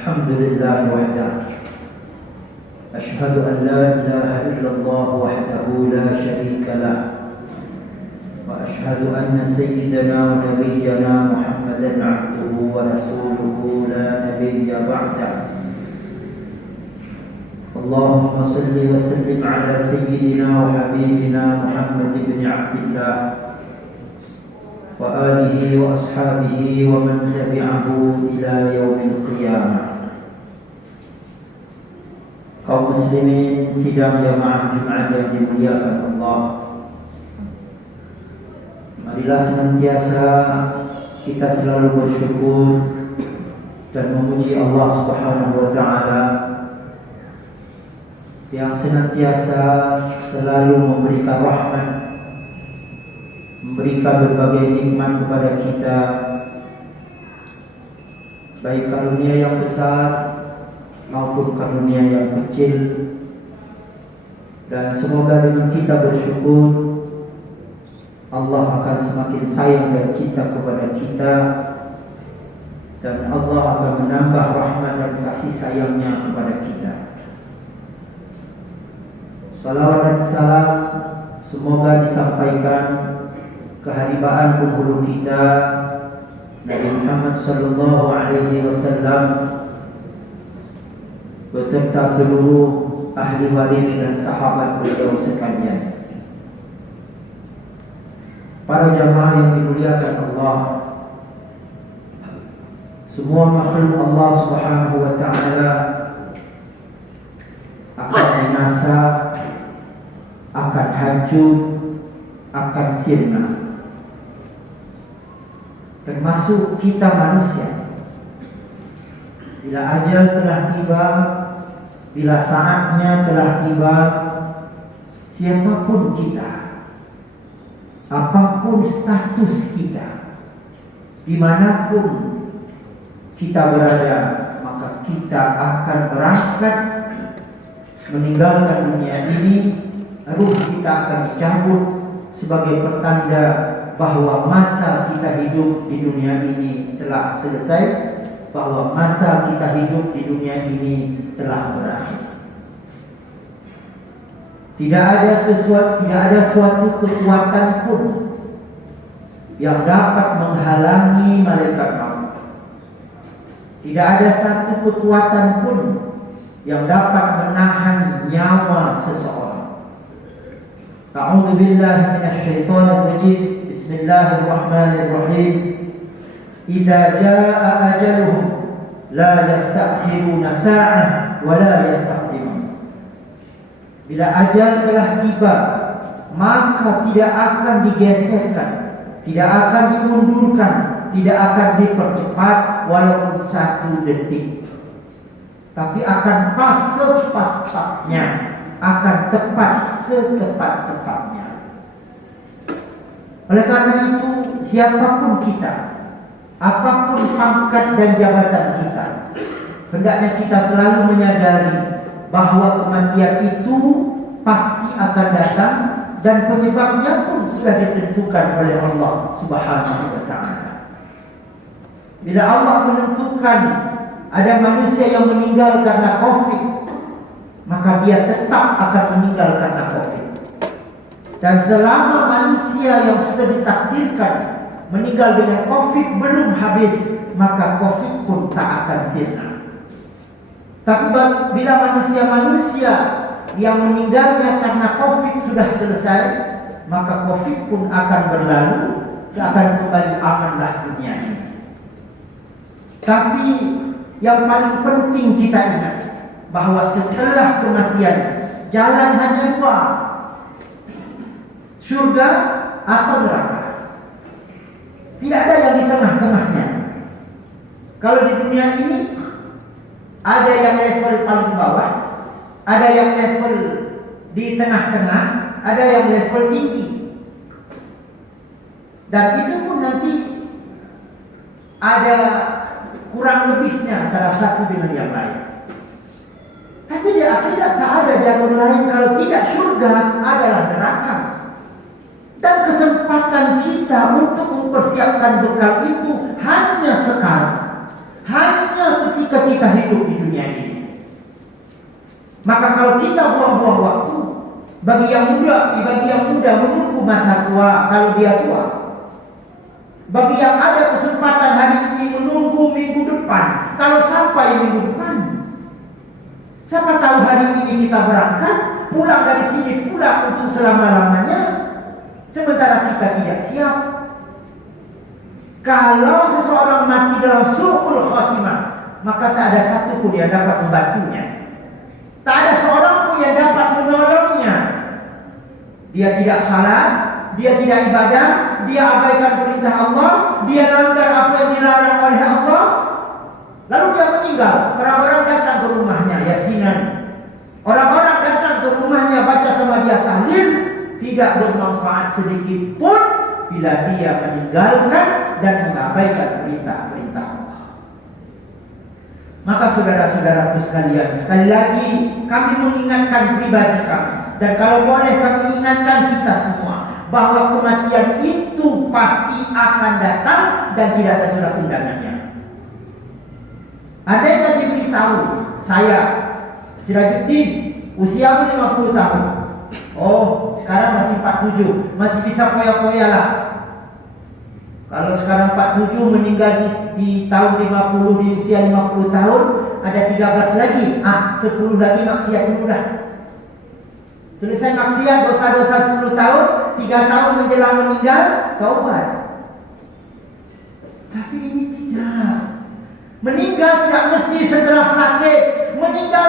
الحمد لله وحده أشهد أن لا إله إلا الله وحده لا شريك له وأشهد أن سيدنا ونبينا محمدا عبده ورسوله لا نبي بعده اللهم صل وسلم على سيدنا وحبيبنا محمد بن عبد الله وآله وأصحابه ومن تبعه إلى يوم القيامة. Kaum muslimin sidang jamaah Jumat yang dimuliakan Allah, marilah senantiasa kita selalu bersyukur dan memuji Allah Subhanahu wa taala yang senantiasa selalu memberikan rahmat, memberikan berbagai nikmat kepada kita, baik karunia yang besar maupun karunia yang kecil. Dan semoga dengan kita bersyukur, Allah akan semakin sayang dan cinta kepada kita, dan Allah akan menambah rahmat dan kasih sayangnya kepada kita. Salawat dan salam semoga disampaikan keharibaan penghulu kita Nabi Muhammad sallallahu alaihi wasallam beserta seluruh ahli waris dan sahabat beliau sekalian. Para jamaah yang dimuliakan Allah, semua makhluk Allah Subhanahu wa taala akan binasa, akan hancur, akan sirna, termasuk kita manusia. Bila ajal telah tiba, bila saatnya telah tiba, siapapun kita, apapun status kita, dimanapun kita berada, maka kita akan berangkat meninggalkan dunia ini. Ruh kita akan dicabut sebagai pertanda bahwa masa kita hidup di dunia ini telah selesai, bahwa masa kita hidup di dunia ini telah berakhir. Tidak ada suatu kekuatan pun yang dapat menghalangi malaikat maut. Tidak ada satu kekuatan pun yang dapat menahan nyawa seseorang. A'udzu billahi minasyaitonir rajim. Bismillahirrahmanirrahim. Idza jaa ajaluhum la yasta'khiruna sa'ah wa la yastaqdimun. Bila ajal telah tiba, maka tidak akan digeserkan, tidak akan dimundurkan, tidak akan dipercepat walaupun 1 detik, tapi akan pas sepas-pasnya, akan tepat setepat-tepatnya. Oleh karena itu, siapapun kita, apapun pangkat dan jabatan kita, hendaknya kita selalu menyadari bahwa kematian itu pasti akan datang, dan penyebabnya pun sudah ditentukan oleh Allah Subhanahu wa taala. Bila Allah menentukan ada manusia yang meninggal karena Covid, maka dia tetap akan meninggal karena Covid. Dan selama manusia yang sudah ditakdirkan meninggal dengan Covid belum habis, maka Covid pun tak akan sirna. Tapi bila manusia-manusia yang meninggalnya karena Covid sudah selesai, maka Covid pun akan berlalu, akan kembali amanlah dunia ini. Tapi yang paling penting kita ingat bahwa setelah kematian, jalan hanya 2, surga atau neraka. Tidak ada yang di tengah-tengahnya. Kalau di dunia ini ada yang level paling bawah, ada yang level di tengah-tengah, ada yang level tinggi. Dan itu pun nanti ada kurang lebihnya antara satu dengan yang lain. Tapi di akhirat tak ada jalur lain kalau tidak surga adalah neraka. Dan kesempatan kita untuk mempersiapkan bekal itu hanya sekarang, hanya ketika ketika kita hidup di dunia ini. Maka kalau kita buang-buang waktu, bagi yang muda menunggu masa tua kalau dia tua. Bagi yang ada kesempatan hari ini menunggu minggu depan kalau sampai minggu depan. Siapa tahu hari ini kita berangkat, pulang dari sini pulang untuk selama-lamanya, sementara kita tidak siap. Kalau seseorang mati dalam su'ul khatimah, maka tak ada satu pun yang dapat membantunya. Tak ada seorang pun yang dapat menolongnya. Dia tidak salat, dia tidak ibadah, dia abaikan perintah Allah, dia langgar apa yang dilarang oleh Allah, lalu dia meninggal. Orang-orang datang ke rumahnya yasinan, orang-orang datang ke rumahnya baca sama dia tahlil, tidak bermanfaat sedikit pun bila dia meninggalkan dan mengabaikan perintah-perintah Allah. Maka saudara-saudaraku sekalian, sekali lagi kami mengingatkan pribadi kami, dan kalau boleh kami ingatkan kita semua, bahwa kematian itu pasti akan datang dan tidak ada surat undangannya. Ada yang diberitahu, saya Sirajuddin, usiamu 50 tahun. Oh, sekarang masih 47, masih bisa koya-koya lah. Kalau sekarang 47 meninggal di tahun 50, di usia 50 tahun, ada 13 lagi. 10 lagi maksiat dulu dah. Selesai maksiat dosa-dosa 10 tahun, 3 tahun menjelang meninggal, taubat. Tapi ini tidak. Meninggal tidak mesti setelah sakit, meninggal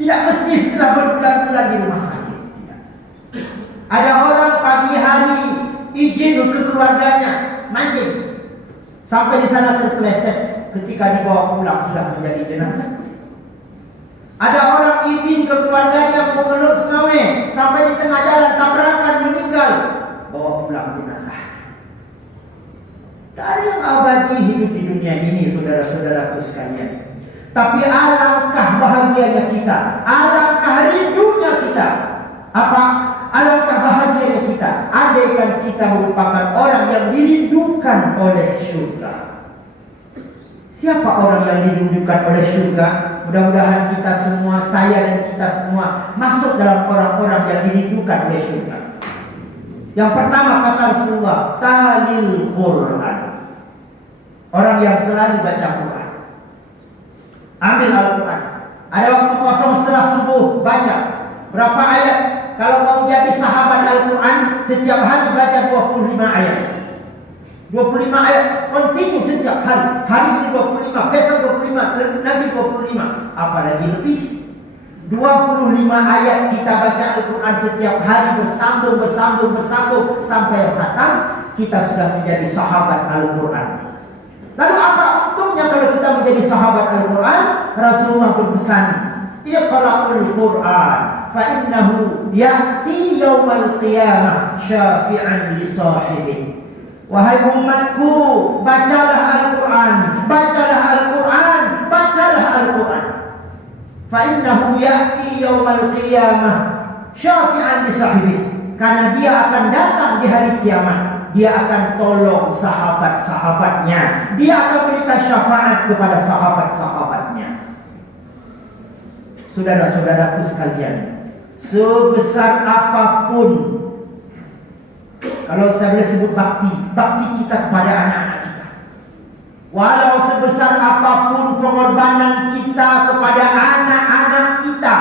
tidak mesti setelah berbulan-bulan di rumah sakit. Tidak. Ada orang pagi hari izin ke keluarganya mancing, sampai di sana terpeleset, ketika dibawa pulang sudah menjadi jenazah. Ada orang izin ke keluarganya mau peluk sengawe, sampai di tengah jalan tabrakan meninggal, bawa pulang jenazah. Tak ada yang abadi hidup di dunia ini, saudara-saudaraku sekalian. Tapi alangkah bahagianya kita, alangkah rindunya kita. Alangkah bahagianya kita andaikan kita merupakan orang yang dirindukan oleh surga. Siapa orang yang dirindukan oleh surga? Mudah-mudahan kita semua, saya dan kita semua masuk dalam orang-orang yang dirindukan oleh surga. Yang pertama kata Rasulullah, talil Quran. Orang yang selalu baca Quran. Ambil Al-Quran. Ada waktu kosong setelah subuh, baca. Berapa ayat? Kalau mau jadi sahabat Al-Quran, setiap hari baca 25 ayat. 25 ayat kontinu setiap hari. Hari ini 25, besok 25, nanti 25. Apalagi lebih. 25 ayat kita baca Al-Quran setiap hari, bersambung sampai khatam, kita sudah menjadi sahabat Al-Quran. Lalu apa untungnya kalau kita menjadi sahabat Al-Quran? Rasulullah berpesan, Iqra'ul Quran fa innahu ya'ti yaumal qiyamah syafi'an li sahibihi. Wahai umatku, bacalah Al-Quran, bacalah Al-Quran, bacalah Al-Quran. Fa innahu ya'ti yaumal qiyamah syafi'an li sahibihi. Karena dia akan datang di hari kiamat. Dia akan tolong sahabat-sahabatnya. Dia akan berikan syafaat kepada sahabat-sahabatnya. Saudara-saudaraku sekalian, sebesar apapun, kalau saya boleh sebut bakti kita kepada anak-anak kita, walau sebesar apapun pengorbanan kita kepada anak-anak kita,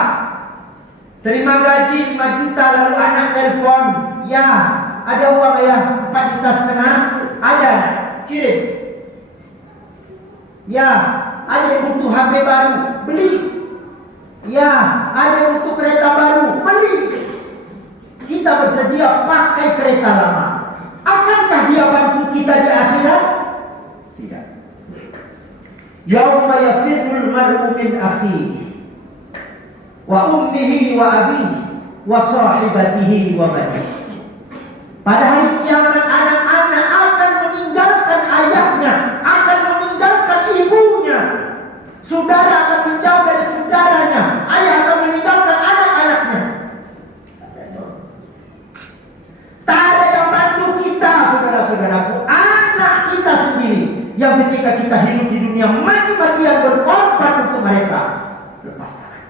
terima gaji 5 juta lalu anak telepon, ya ada uang ya 4,5 juta, ada kirim. Ya ada yang butuh HP baru, beli. Ya ada yang butuh kereta baru, beli. Kita bersedia pakai kereta lama. Akankah dia bantu kita di akhirat? Tidak. Yauma yafirrul mar'u min akhihi wa ummihi wa abihi wa sahibatihi wa banihi. Pada hari kiamat anak-anak akan meninggalkan ayahnya, akan meninggalkan ibunya. Saudara akan menjauh dari saudaranya, ayah akan meninggalkan anak-anaknya. Tak ada yang bantu kita, saudara-saudaraku, anak kita sendiri yang ketika kita hidup di dunia dunia mati-matian berkorban untuk mereka, lepas tangan.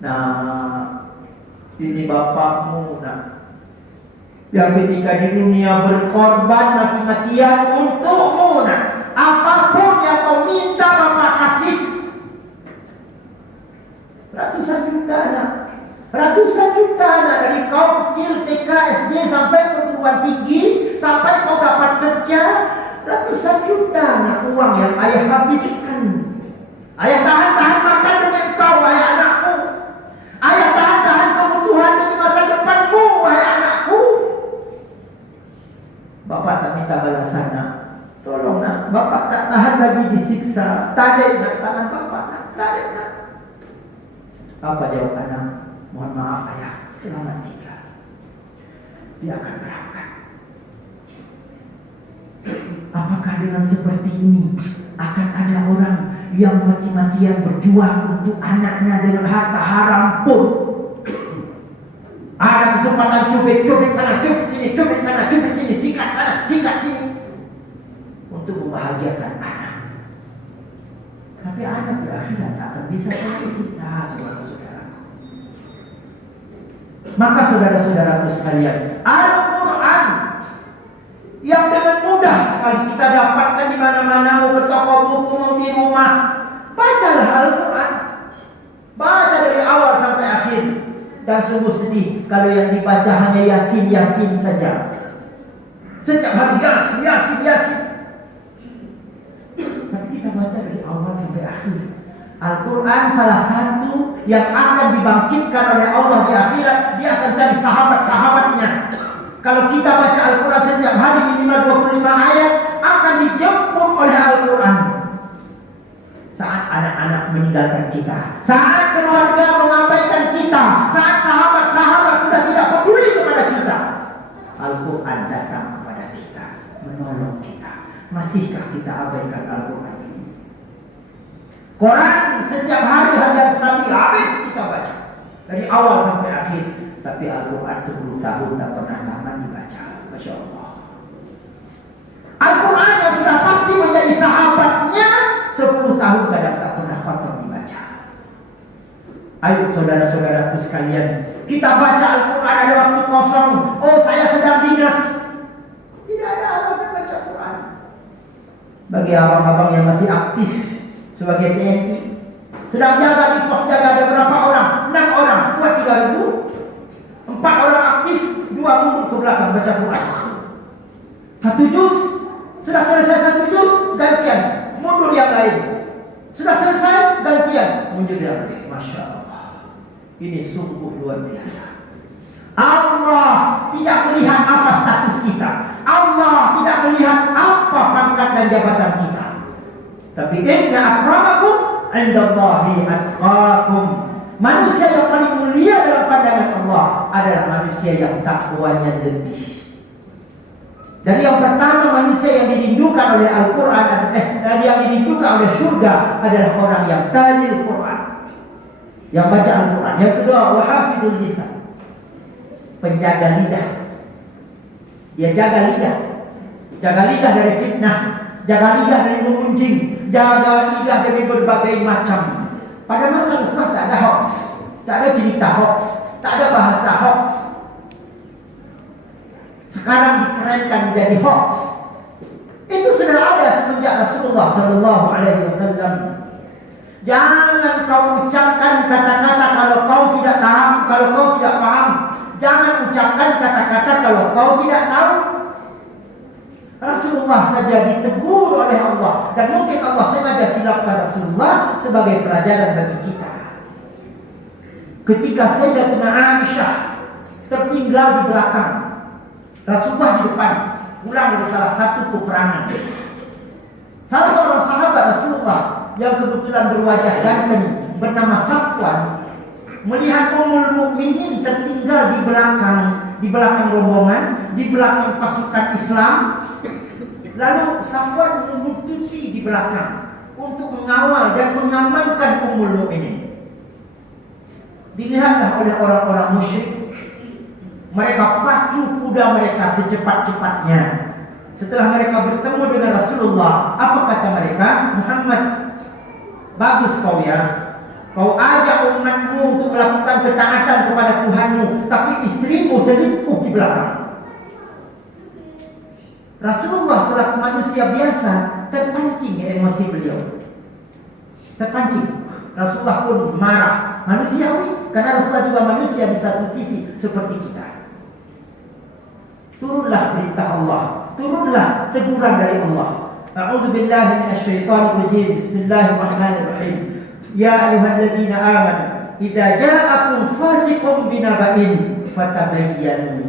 Nah, ini bapakmu, nah, yang ketika di dunia berkorban mati-matian untukmu, nah, apapun yang kau minta bapak kasih. Ratusan juta anak, ratusan juta anak dari kau kecil TK, SD sampai perguruan tinggi, sampai kau dapat kerja, ratusan juta anak uang yang ayah habiskan. Ayah tahan-tahan makan demi kau, wahai anakku. Ayah tahan-tahan kebutuhan demi masa depanmu, wahai anakku. Bapak tak minta balasan, nak. Tolong, nak. Bapak tak tahan lagi disiksa. Tarik, nak, tangan bapak, nak. Tarik, nak. Apa jawab anak? Mohon maaf ayah, selamat tinggal. Dia akan berangkat. Apakah dengan seperti ini akan ada orang yang mati-matian berjuang untuk anaknya dengan harta haram pun? Ada kesempatan cubit sana, cubit sini, cubit sana, cubit sini, sikat sana, sikat sini, untuk membahagiakan anak. Tapi anak di akhirat tak akan bisa seperti kita, saudara-saudara. Maka saudara-saudaraku sekalian, Al-Quran yang dengan mudah sekali kita dapatkan di mana-mana, mau ke toko buku, mau di rumah, bacalah Al-Quran. Baca dari awal sampai akhir. Dan sungguh sedih kalau yang dibaca hanya Yasin saja. Setiap hari Yasin. Tapi kita baca dari awal sampai akhir. Al-Quran salah satu yang akan dibangkitkan oleh Allah di akhirat. Dia akan cari sahabat-sahabatnya. Kalau kita baca Al-Quran setiap hari minimal 25 ayat, akan dijemput oleh Al-Quran. Saat anak-anak meninggalkan kita, saat keluarga mengabaikan kita, saat sahabat-sahabat sudah tidak peduli kepada kita, Al-Quran datang kepada kita, menolong kita. Masihkah kita abaikan Al-Quran ini? Quran setiap hari hadiah Islami habis kita baca dari awal sampai akhir. Tapi Al-Quran 10 tahun tak pernah tamat dibaca. Masya Allah. Al-Quran yang sudah pasti menjadi sahabatnya 10 tahun kadang tak pernah potong dibaca. Ayo saudara-saudaraku sekalian, kita baca Al-Quran ada waktu kosong. Oh, saya sedang dinas. Tidak ada alasan baca Quran. Bagi abang-abang yang masih aktif sebagai TNI, sedang jaga di pos jaga ada berapa orang? 6 orang, buat 3.000. 4 orang aktif, 2 mundur ke belakang baca Quran. 1 juz, sudah selesai 1 juz, gantian, mundur yang lain. Sudah selesai, gantian, mundur yang lain. Masya Allah, ini sungguh luar biasa. Allah tidak melihat apa status kita, Allah tidak melihat apa pangkat dan jabatan kita. Tapi inna akramakum indallahi atqakum. Manusia yang paling mulia dalam pandangan Allah adalah manusia yang takwanya lebih. Jadi yang pertama, manusia yang dirindukan oleh Al-Quran, yang dirindukan oleh surga adalah orang yang talil Quran, yang baca Al-Quran. Yang kedua, wahafidul lisan, penjaga lidah. Dia jaga lidah dari fitnah, jaga lidah dari mengunjing, jaga lidah dari berbagai macam. Pada masa Rasulullah tak ada hoax, tak ada cerita hoax, tak ada bahasa hoax. Sekarang dikerenkan menjadi hoax. Itu sudah ada semenjak Rasulullah Sallallahu Alaihi Wasallam. Jangan kau ucapkan kata-kata kalau kau tidak tahu, kalau kau tidak paham. Jangan ucapkan kata-kata kalau kau tidak tahu. Rasulullah saja ditegur oleh Allah, dan mungkin Allah sengaja silapkan Rasulullah sebagai pelajaran bagi kita. Ketika Sayyidatuna Aisyah tertinggal di belakang, Rasulullah di depan, pulang dari salah satu peperangan. Salah seorang sahabat Rasulullah yang kebetulan berwajah ganteng bernama Safwan melihat Ummul Mukminin tertinggal di belakang rombongan, di belakang pasukan Islam. Lalu Safwan mengututi di belakang untuk mengawal dan mengamankan Ummul Mukminin. Dilihatlah oleh orang-orang musyrik. Mereka pacu kuda mereka secepat-cepatnya. Setelah mereka bertemu dengan Rasulullah, apa kata mereka? Muhammad, bagus kau ya, kau ajak umatmu untuk melakukan ketaatan kepada Tuhanmu, tapi istrimu selingkuh di belakang. Rasulullah selaku manusia biasa terpancing emosi beliau. Terpancing. Rasulullah pun marah. Manusiawi, karena Rasulullah juga manusia di satu sisi seperti kita. Turunlah perintah Allah, turunlah teguran dari Allah. A'udzu billahi minasyaitonir rajim. Bismillahirrahmanirrahim. Ya ayyuhalladzina amanu idza ja'akum fasiqun binaba'in fatabayyanu.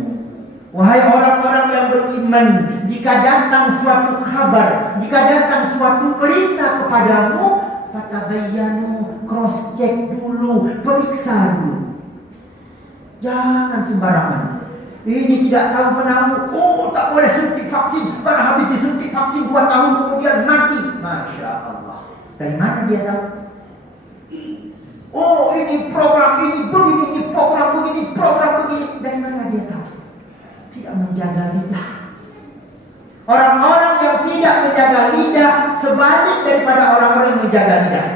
Wahai orang-orang yang beriman, jika datang suatu kabar, jika datang suatu berita kepadamu, fatabayyanu, cross check dulu, periksa dulu. Jangan sembarangan. Ini tidak tahu menahu. Oh, tak boleh suntik vaksin. Karena habis disuntik vaksin 2 tahun kemudian mati. Masya Allah. Dari mana dia tahu? Oh, ini program ini begini, ini program begini, program begini. Dari mana dia tahu? Tidak menjaga lidah. Orang-orang yang tidak menjaga lidah sebalik daripada orang-orang yang menjaga lidah.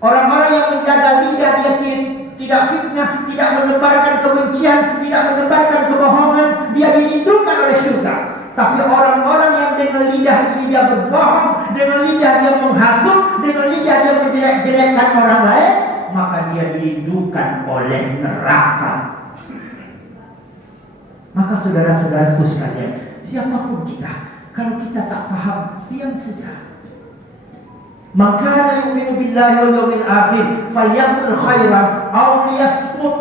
Orang-orang yang menjaga lidah, dia tidak fitnah, tidak menebarkan kebencian, tidak menebarkan kebohongan, dia dirindukan oleh surga. Tapi orang-orang yang dengan lidah ini dia berbohong, dengan lidah dia menghasut, dengan lidah dia menjelek-jelekkan orang lain, maka dia dirindukan oleh neraka. Maka saudara-saudaraku sekalian, siapapun kita, kalau kita tak paham, diam saja. Maka yu'minu billahi wal yawmil akhir falyaqul khairan aw liyasmut.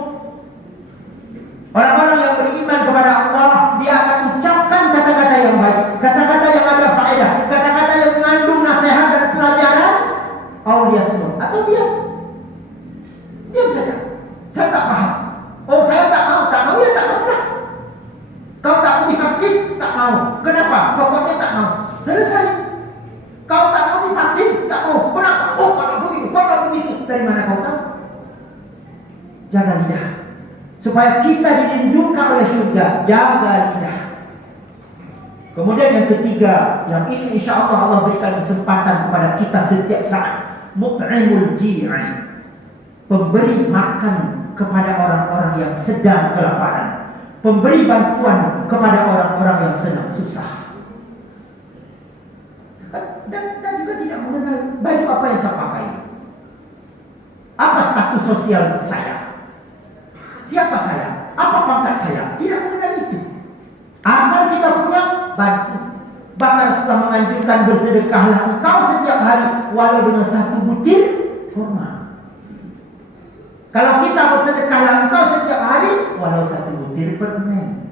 Orang-orang yang beriman kepada Allah, dia akan ucapkan kata-kata yang baik, kata-kata yang ada faedah, kata-kata yang mengandung nasihat dan pelajaran, aw liyasmut, atau diam. Diam saja. Saya tak paham. Oh, saya tak mau ya tak mau lah. Kau tak mau divaksin? Tak mau. Kenapa? Pokoknya tak mau. Selesai. Kau tak mau divaksin? Tak mau. Kenapa? Oh, kalau begitu. Dari mana kau tahu? Jaga lidah. Supaya kita dirindukan oleh surga. Jaga lidah. Kemudian yang ketiga, yang ini insya Allah berikan kesempatan kepada kita setiap saat. Mut'imul ji'an. Pemberi makan kepada orang-orang yang sedang kelaparan. Pemberi bantuan kepada orang-orang yang sedang susah. Dan juga tidak mengenal baju apa yang saya pakai. Apa status sosial saya? Siapa saya? Apa pangkat saya? Tidak mengenal itu. Asal kita punya, bantu. Bahkan sudah menganjurkan bersedekahlah engkau setiap hari, walau dengan 1 butir kurma. Kalau kita bersedekahlah engkau setiap hari, walau 1 butir permen.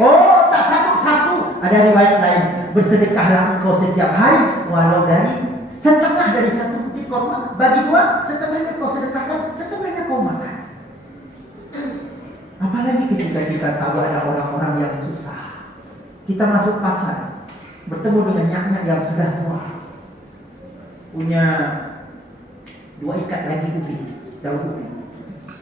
Oh, tak sanggup 1. Ada riwayat lain, bersedekahlah engkau setiap hari, walau dari setengah dari 1 butir kurma. Bagi 2, setengahnya kau sedekahkan, setengahnya kau makan. Apalagi ketika kita tahu ada orang-orang yang susah. Kita masuk pasar, bertemu dengan nyak-nyak yang sudah tua, punya 2 ikat lagi ubi, daun ubi.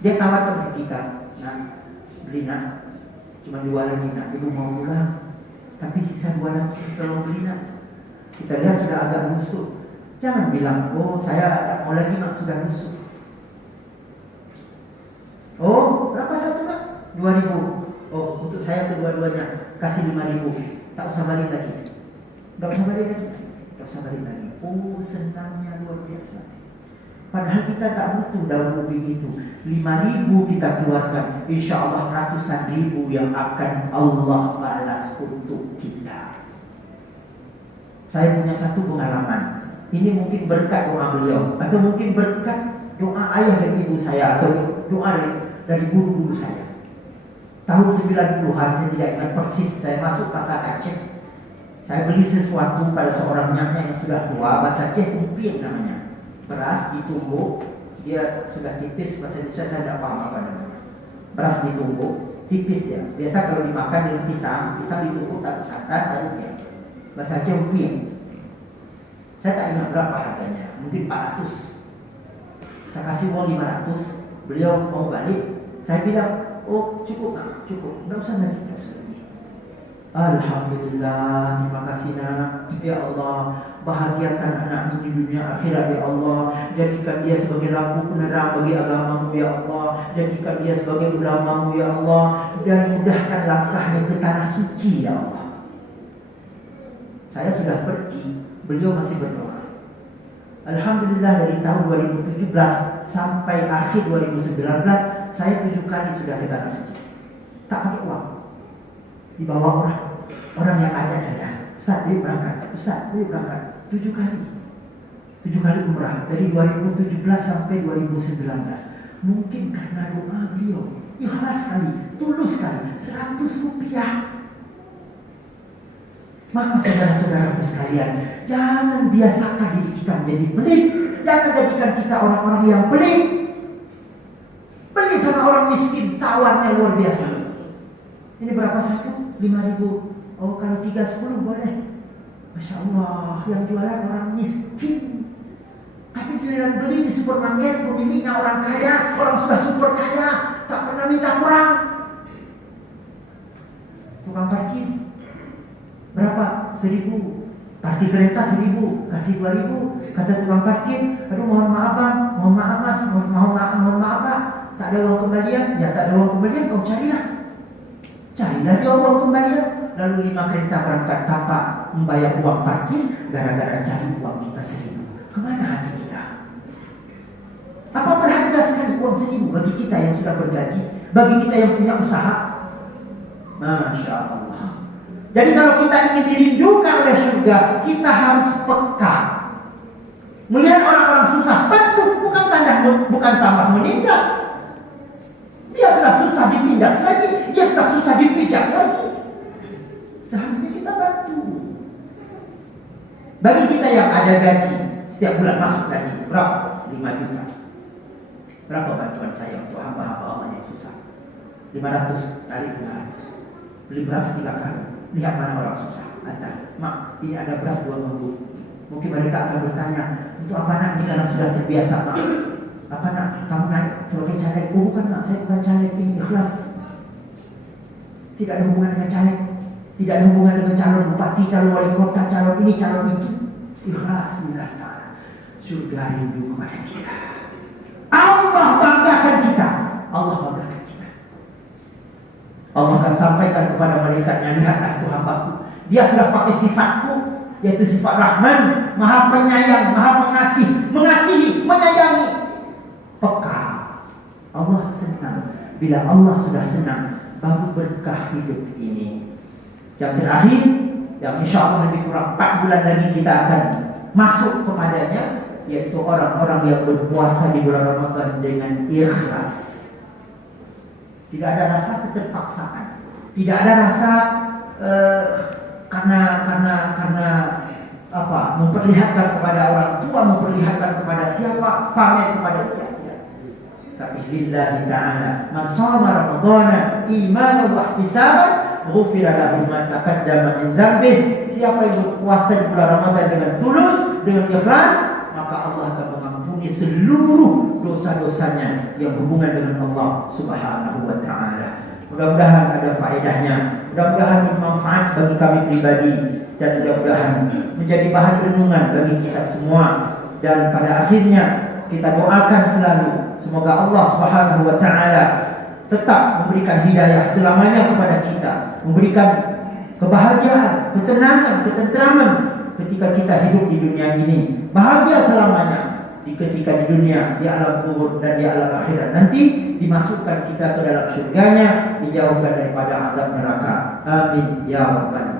Dia tawarkan ke kita, nak, beli nak, cuma 2 lagi nak, ibu mau pulang, tapi sisa 2 lagi, tolong beli nak. Kita lihat sudah agak busuk. Jangan bilang, oh saya tak mau lagi mak, sudah busuk. Oh, berapa satu nak? 2.000. Oh, untuk saya kedua-duanya kasih 5.000. Tak usah balik lagi. Tak usah balik lagi. Tak usah balik lagi. Oh, senangnya luar biasa. Padahal kita tak butuh daun ubi itu. 5.000 kita keluarkan, insya Allah ratusan ribu yang akan Allah balas untuk kita. Saya punya satu pengalaman. Ini mungkin berkat doa beliau, atau mungkin berkat doa ayah dan ibu saya, atau doa dari guru-guru saya. Tahun 90-an, saya tidak ingat persis, saya masuk pasar Aceh. Saya beli sesuatu pada seorang nyanyi yang sudah tua, bahasa Aceh umpin namanya. Beras ditumbuk, dia sudah tipis, bahasa Indonesia saya tidak paham apa namanya. Beras ditumbuk, tipis dia. Biasa kalau dimakan dengan pisang ditumbuk, taruh santan, taruh dia. Bahasa Aceh umpin. Saya tak ingat berapa harganya, mungkin 400. Saya kasih uang 500, beliau mau balik. Saya bilang, oh cukup nak, cukup, tidak usah lagi. Alhamdulillah, terima kasih nak. Ya Allah, bahagiakan anak ini dunia akhirat ya Allah. Jadikan dia sebagai lampu penerang bagi agamamu ya Allah. Jadikan dia sebagai ulamamu ya Allah. Dan mudahkan langkahnya ke tanah suci ya Allah. Saya sudah pergi, beliau masih berdoa. Alhamdulillah, dari tahun 2017 sampai akhir 2019 saya 7 kali sudah ke tanah suci. Tak pakai uang, dibawa orang yang ajak saya. Ustaz, dia berangkat. Ustaz, dia berangkat. 7 kali. 7 kali umrah dari 2017 sampai 2019. Mungkin karena doa beliau ikhlas sekali, tulus sekali, 100 rupiah. Maka saudara-saudaraku sekalian, jangan biasakan diri kita menjadi pelit. Jangan jadikan kita orang-orang yang pelit. Beli sama orang miskin, tawarnya luar biasa. Ini berapa satu? 5.000. Oh, kalau 3 10 boleh. Masya Allah, yang jualan orang miskin. Tapi giliran beli di supermarket, pemiliknya orang kaya, orang sudah super kaya, tak pernah minta kurang. Tukang parkir berapa? 1.000. Parkir kereta 1.000, kasih 2.000. Kata tukang parkir, aduh mohon maaf bang, mohon maaf mas, mohon maaf pak, tak ada uang kembalian. Ya tak ada uang kembalian, kau carilah dia uang kembalian. Lalu 5 kereta berangkat tanpa membayar uang parkir, gara-gara cari uang kita 1.000. Kemana hati kita? Apa berharga sekali uang 1.000 bagi kita yang sudah bergaji, bagi kita yang punya usaha? Masya Allah. Jadi kalau kita ingin dirindukan oleh surga, kita harus peka. Melihat orang-orang susah, bantu, bukan tambah menindas. Dia sudah susah ditindas lagi, dia sudah susah dipijak lagi. Seharusnya kita bantu. Bagi kita yang ada gaji, setiap bulan masuk gaji berapa? 5 juta. Berapa bantuan saya untuk hamba-hamba Allah yang susah? 500, tarik 500. Beli beras 3 kali. Lihat mana orang susah. Antar, mak, ini ada beras 2 minggu. Mungkin mereka akan bertanya, untuk apa nak? Ini karena sudah terbiasa mak. Apa nak? Kamu naik sebagai caleg? Oh bukan mak, saya bukan caleg, ini ikhlas. Tidak ada hubungan dengan caleg. Tidak ada hubungan dengan calon bupati, calon wali kota, calon ini, calon itu. Ikhlas lillah ta'ala. Surga rindu kepada kita. Allah banggakan kita. Allah banggakan kita. Allah akan sampaikan kepada malaikatnya, lihatlah itu hambaku. Dia sudah pakai sifatku, yaitu sifat Rahman, Maha Penyayang, Maha Pengasih, mengasihi, menyayangi. Peka. Allah senang. Bila Allah sudah senang, baru berkah hidup ini. Yang terakhir, yang insya Allah lebih kurang 4 bulan lagi kita akan masuk kepadanya, yaitu orang-orang yang berpuasa di bulan Ramadan dengan ikhlas. Tidak ada rasa keterpaksaan, tidak ada rasa karena apa, memperlihatkan kepada orang tua, memperlihatkan kepada siapa, pamer kepada dia. Tapi lillahi ta'ala, man shoma ramadhana imanan wa ihtisaban ghufira lahu ma taqaddama min dzambih. Siapa yang berpuasa di bulan Ramadan dengan tulus, dengan ikhlas, maka Allah akan mengampuni seluruh dosa-dosanya yang berhubungan dengan Allah Subhanahu wa taala. Mudah-mudahan ada faedahnya, mudah-mudahan bermanfaat bagi kami pribadi, dan mudah-mudahan menjadi bahan renungan bagi kita semua. Dan pada akhirnya kita doakan selalu semoga Allah Subhanahu wa taala tetap memberikan hidayah selamanya kepada kita, memberikan kebahagiaan, ketenangan, ketentraman ketika kita hidup di dunia ini, bahagia selamanya ketika di dunia, di alam kubur dan di alam akhirat nanti, dimasukkan kita ke dalam surganya, dijauhkan daripada azab neraka. Amin ya rabbal